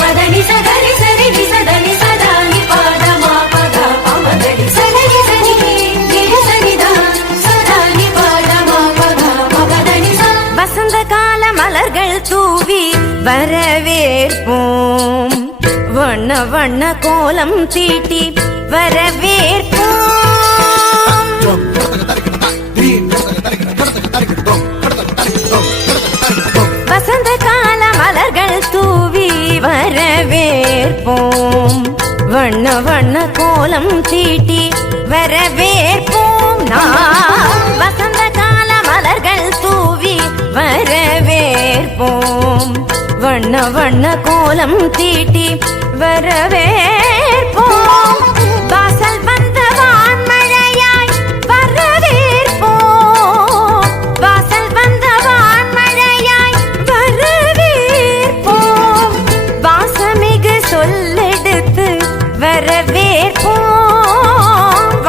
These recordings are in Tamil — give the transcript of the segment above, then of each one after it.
பதனி சகரி சரி நிசதனி சதானி பாதமா பத பமகரி சகரி சரி நிசனிதான் சதானி பாதமா பத பமகரி ச. வசந்த கால மலர்கள் தூவி வரவேற்போம், வண்ண வண்ண கோலம் தீட்டி வரவேற்போம். வசந்த கால மலர்கள் தூவி வரவேற்போம், வண்ண வண்ண கோலம் தீட்டி வரவேற்போம். நாம் வசந்த கால மலர்கள் தூவி வரவேற்போம், வண்ண வண்ண கோலம் தீட்டி வரவேற்போம். வாசல் வந்த வான்மழையாய் வரவேற்போம், வாசல் வந்த வான்மழையாய் வரவேற்போம். வாசமிகு சொல்லெடுத்து வரவேற்போம்,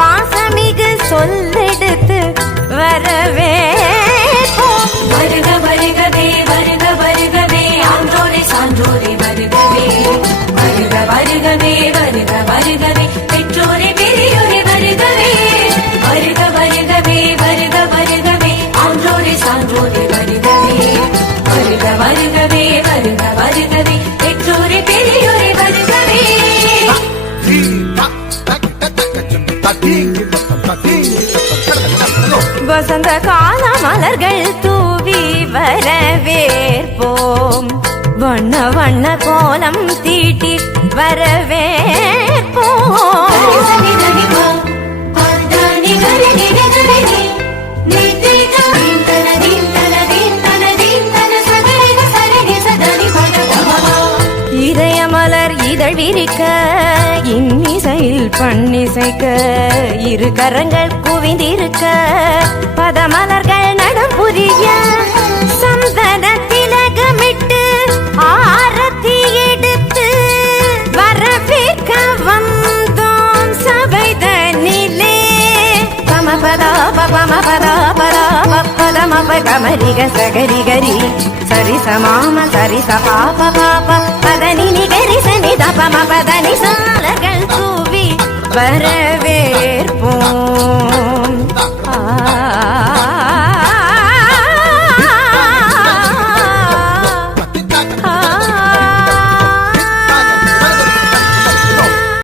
வாசமிகு சொல்லெடுத்து வரவேற்போம். வருக வருகவே வருக வருகவே ஆன்றோரை சான்றோரை வருகவே, வருக வருகவே வருக வருகவே பெற்றோரை பெரியோரை வருகவே, வருக வருகவே வருக வருகவே ஆன்றோரை சான்றோரை வருகவே, வருக வருகவே வருக வருகவே பெற்றோரை பெரியோரை வருகவே. வசந்த கால மலர்கள் தூவி வரவேற்போம், வண்ண வண்ண கோலம் தீட்டி வரவேற்போம். இதயமலர் இதழ் விரிக்க இன்னிசையில் பண்ணிசைக்க, இரு கரங்கள் குவிந்திருக்க பதமலர்கள் நடம் புரிய, சந்தன திலகமிட்டு ஆரத்தி எடுத்து வரவேற்க வந்தோம் சபைதனிலே. பமபதா பமபதா பரா பதமப கமரிக சகரி கரி சரி சமாம சரி சபாப பாப பதனி நிகரி சனி தபம பதனி சாலர்கள் தூவி வர